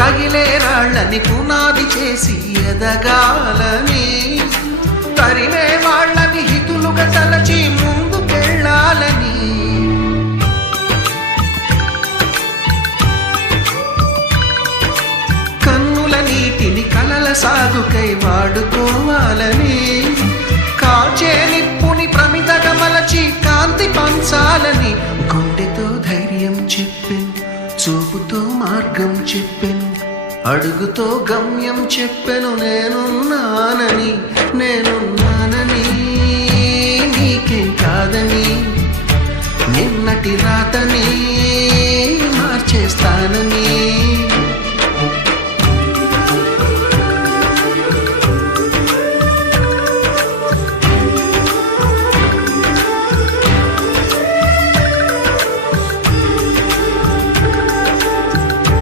తగిలే రాళ్ళని పునాది చేసి ఎదగాలని, తరిమే వాళ్ళని హితులుగా తలచి ముందుకెళ్ళాలని, కన్నుల నీటిని కలల సాగుకై వాడుకోవాలని, కాచే నిప్పుని ప్రమిదగా మలచి కాంతి పంచాలని, గుండెతో ధైర్యం చెప్పెను, చూపుతో మార్గం చెప్పెను, అడుగుతో గమ్యం చెప్పెను, నేనున్నానని నేనున్నానని, నీకేం కాదని, నిన్నటి రాతని మార్చేస్తానని.